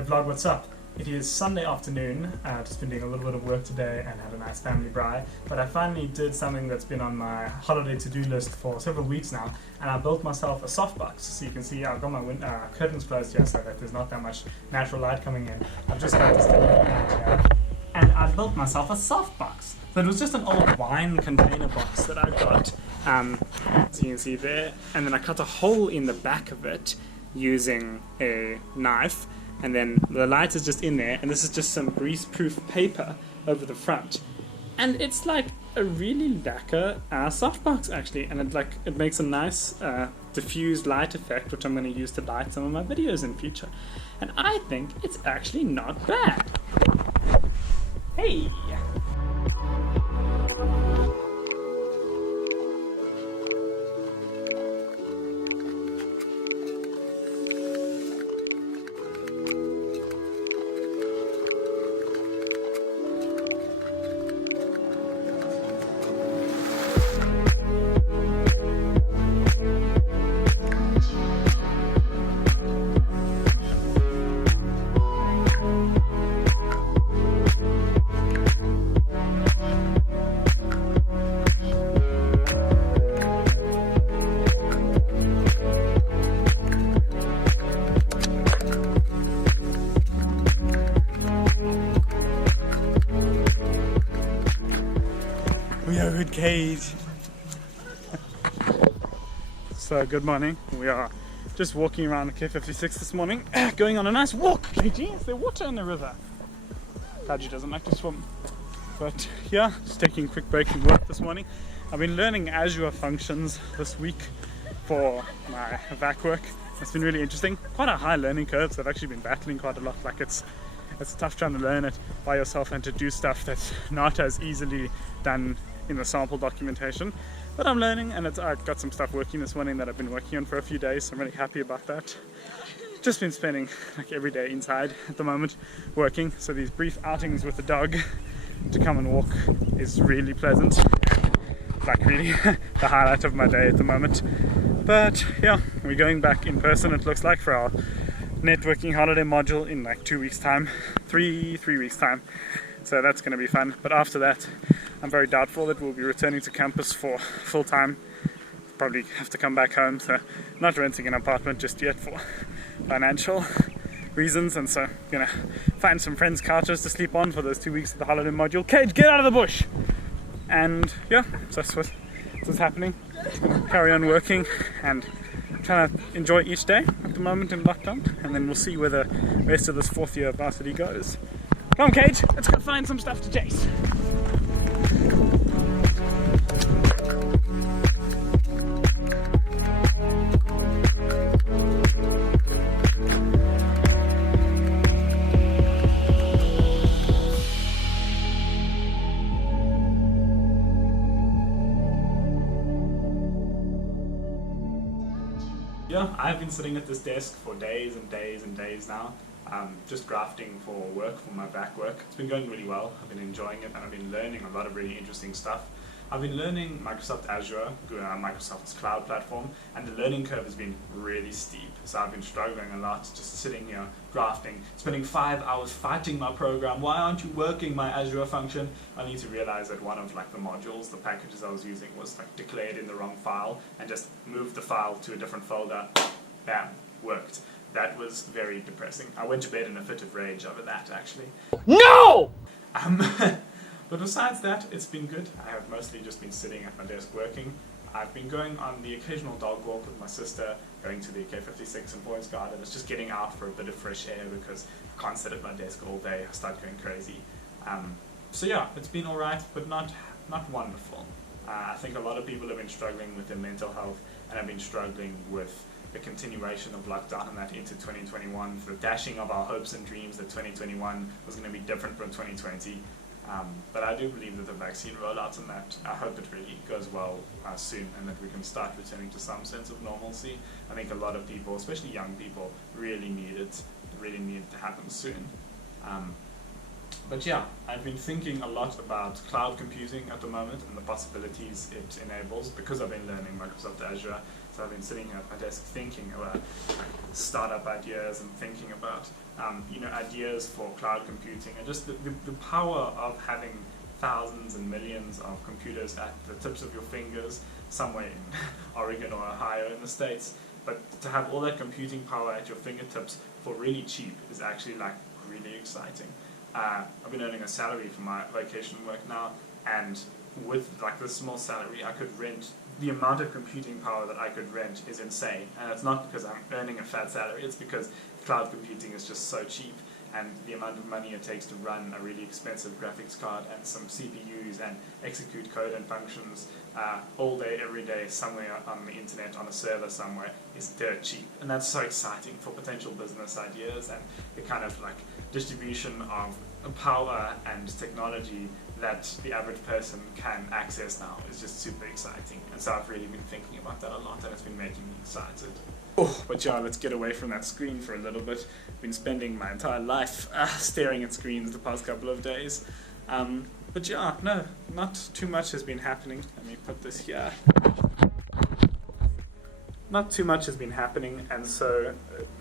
Hey vlog, what's up? It is Sunday afternoon. I've just been doing a little bit of work today and had a nice family braai, but I finally did something that's been on my holiday to-do list for several weeks now, and I built myself a softbox. So you can see I've got my curtains closed here so that there's not that much natural light coming in. I've just got this little pad here, and I built myself a softbox. So it was just an old wine container box that I got, so you can see there, and then I cut a hole in the back of it using a knife, and then the light is just in there, and this is just some grease-proof paper over the front, and it's like a really lacquer softbox actually, and it makes a nice diffused light effect, which I'm going to use to light some of my videos in future, and I think it's actually not bad. Hey! We are in cage. So good morning. We are just walking around the K56 this morning, going on a nice walk. KG, is there water in the river? Kaji doesn't like to swim. But yeah, just taking a quick break from work this morning. I've been learning Azure functions this week for my vac work. It's been really interesting. Quite a high learning curve, so I've actually been battling quite a lot. Like it's tough trying to learn it by yourself and to do stuff that's not as easily done in the sample documentation, but I'm learning, and I've got some stuff working this morning that I've been working on for a few days, so I'm really happy about that. Just been spending like every day inside at the moment working, so these brief outings with the dog to come and walk is really pleasant, like really the highlight of my day at the moment. But yeah, we're going back in person, it looks like, for our networking holiday module in like 2 weeks time, three weeks time, so that's going to be fun. But after that, I'm very doubtful that we'll be returning to campus for full time. Probably have to come back home, so not renting an apartment just yet for financial reasons, and so gonna find some friends' couches to sleep on for those 2 weeks of the holiday module. Cage, get out of the bush! And yeah, so that's what's happening. Just gonna carry on working and trying to enjoy each day at the moment in lockdown, and then we'll see where the rest of this fourth year of varsity goes. Come on, Cage, let's go find some stuff to chase. Yeah, I've been sitting at this desk for days and days and days now, just grafting for work, for my back work. It's been going really well. I've been enjoying it, and I've been learning a lot of really interesting stuff. I've been learning Microsoft Azure, Microsoft's cloud platform, and the learning curve has been really steep. So I've been struggling a lot, just sitting here, grafting, spending 5 hours fighting my program. Why aren't you working my Azure function? I need to realize that one of like the modules, the packages I was using, was like declared in the wrong file, and just moved the file to a different folder. Bam, worked. That was very depressing. I went to bed in a fit of rage over that, actually. No! But besides that, it's been good. I have mostly just been sitting at my desk working. I've been going on the occasional dog walk with my sister, going to the K56 and Boys Garden. It's just getting out for a bit of fresh air because I can't sit at my desk all day. I start going crazy. So yeah, it's been alright, but not wonderful. I think a lot of people have been struggling with their mental health, and have been struggling with the continuation of lockdown and that into 2021, the dashing of our hopes and dreams that 2021 was going to be different from 2020. But I do believe that the vaccine rollout and that, I hope it really goes well soon, and that we can start returning to some sense of normalcy. I think a lot of people, especially young people, really need it to happen soon. But yeah, I've been thinking a lot about cloud computing at the moment and the possibilities it enables because I've been learning Microsoft Azure. So I've been sitting here at my desk thinking about like, startup ideas and thinking about ideas for cloud computing and just the power of having thousands and millions of computers at the tips of your fingers somewhere in Oregon or Ohio in the States. But to have all that computing power at your fingertips for really cheap is actually like really exciting. I've been earning a salary for my vacation work now, and with like this small salary I could rent, the amount of computing power that I could rent is insane. And it's not because I'm earning a fat salary, it's because cloud computing is just so cheap, and the amount of money it takes to run a really expensive graphics card and some CPUs and execute code and functions all day, every day, somewhere on the internet, on a server somewhere, is dirt cheap. And that's so exciting for potential business ideas and the kind of like distribution of power and technology that the average person can access now is just super exciting. And so I've really been thinking about that a lot, and it's been making me excited. Oh, but yeah, let's get away from that screen for a little bit. I've been spending my entire life staring at screens the past couple of days. But yeah, no, not too much has been happening. Let me put this here. Not too much has been happening, and so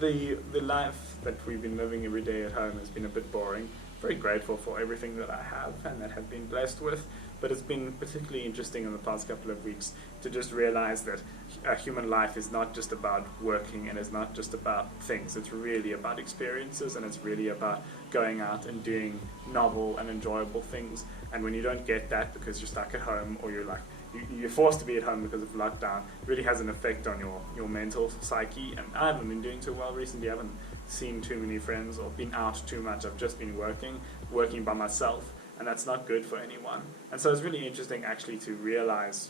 the life that we've been living every day at home has been a bit boring. Very grateful for everything that I have and that have been blessed with, but it's been particularly interesting in the past couple of weeks to just realize that human life is not just about working and is not just about things. It's really about experiences, and it's really about going out and doing novel and enjoyable things. And when you don't get that because you're stuck at home, or you're forced to be at home because of lockdown, it really has an effect on your mental psyche. And I haven't been doing too well recently. I haven't seen too many friends or been out too much. I've just been working by myself, and that's not good for anyone. And so it's really interesting actually to realize,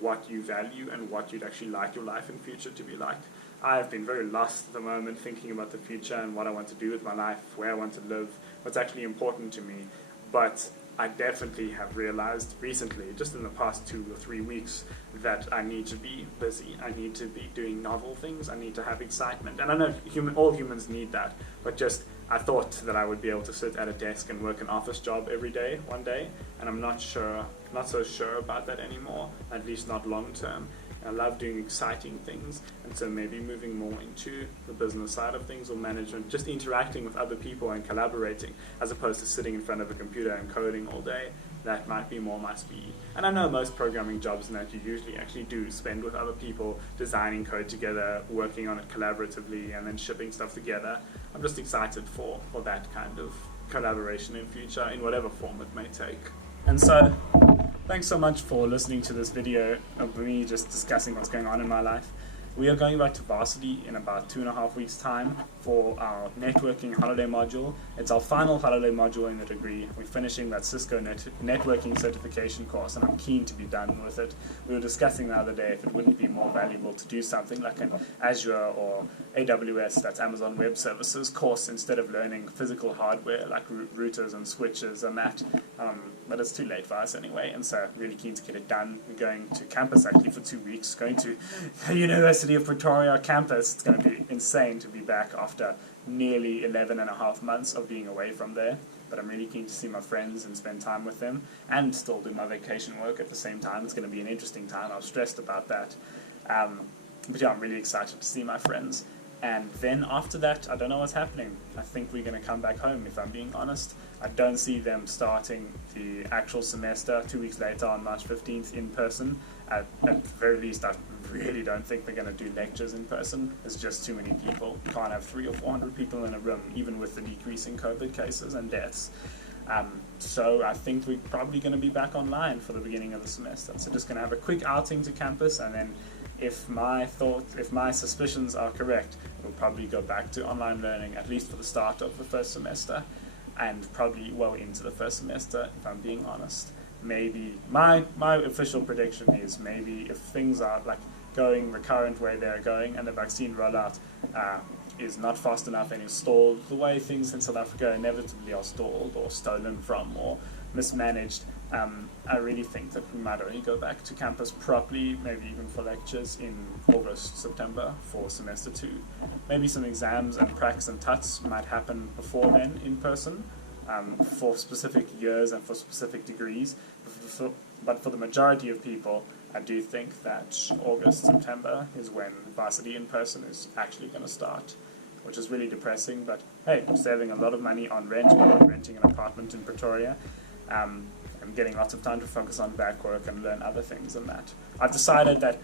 what you value and what you'd actually like your life in future to be like. I've been very lost at the moment, thinking about the future and what I want to do with my life, where I want to live, what's actually important to me. But I definitely have realized recently, just in the past 2 or 3 weeks, that I need to be busy. I need to be doing novel things. I need to have excitement. And I know all humans need that, but just I thought that I would be able to sit at a desk and work an office job every day, one day, and I'm not so sure about that anymore, at least not long term. I love doing exciting things, and so maybe moving more into the business side of things or management, just interacting with other people and collaborating, as opposed to sitting in front of a computer and coding all day. That might be more my speed. And I know most programming jobs that you usually actually do spend with other people, designing code together, working on it collaboratively, and then shipping stuff together. I'm just excited for that kind of collaboration in future, in whatever form it may take. And so, thanks so much for listening to this video of me just discussing what's going on in my life. We are going back to varsity in about 2.5 weeks' time for our networking holiday module. It's our final holiday module in the degree. We're finishing that Cisco networking certification course, and I'm keen to be done with it. We were discussing the other day if it wouldn't be more valuable to do something like an Azure or AWS, that's Amazon Web Services course, instead of learning physical hardware like routers and switches and that. But it's too late for us anyway, and so really keen to get it done. We're going to campus actually for 2 weeks, going to the University of Pretoria campus. It's going to be insane to be back after nearly 11.5 months of being away from there. But I'm really keen to see my friends and spend time with them and still do my vacation work at the same time. It's going to be an interesting time. I was stressed about that. But yeah, I'm really excited to see my friends. And then after that, I don't know what's happening. I think we're going to come back home, if I'm being honest. I don't see them starting the actual semester 2 weeks later on March 15th in person. At the very least, I really don't think they're going to do lectures in person. There's just too many people. You can't have 300 or 400 people in a room, even with the decreasing COVID cases and deaths. So I think we're probably going to be back online for the beginning of the semester. So just going to have a quick outing to campus, and then if my suspicions are correct, we'll probably go back to online learning, at least for the start of the first semester, and probably well into the first semester, if I'm being honest. Maybe, my official prediction is maybe if things are like going the current way they're going, and the vaccine rollout is not fast enough and is stalled the way things in South Africa inevitably are stalled or stolen from or mismanaged, I really think that we might only go back to campus properly, maybe even for lectures, in August, September for semester 2. Maybe some exams and pracs and tuts might happen before then in person, for specific years and for specific degrees. But for the majority of people, I do think that August, September is when varsity in person is actually going to start, which is really depressing. But hey, I'm saving a lot of money on rent by renting an apartment in Pretoria. I'm getting lots of time to focus on back work and learn other things and that. I've decided that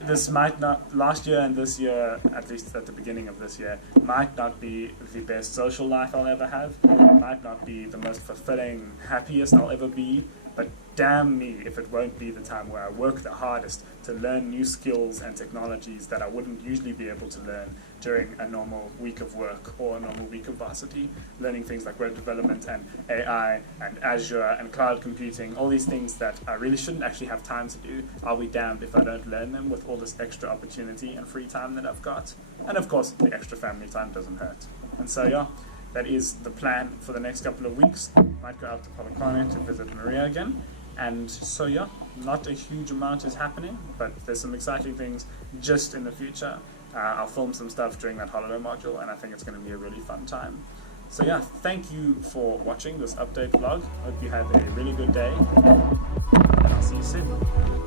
this might not, last year and this year, at least at the beginning of this year, might not be the best social life I'll ever have. It might not be the most fulfilling, happiest I'll ever be, but damn me if it won't be the time where I work the hardest to learn new skills and technologies that I wouldn't usually be able to learn during a normal week of work or a normal week of varsity. Learning things like web development and AI and Azure and cloud computing, all these things that I really shouldn't actually have time to do. I'll be damned if I don't learn them with all this extra opportunity and free time that I've got. And of course, the extra family time doesn't hurt. And so yeah, that is the plan for the next couple of weeks. Might go out to Polokwane to visit Maria again. And so yeah, not a huge amount is happening, but there's some exciting things just in the future. I'll film some stuff during that holiday module, and I think it's going to be a really fun time. So yeah, thank you for watching this update vlog. Hope you had a really good day, and I'll see you soon.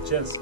Cheers.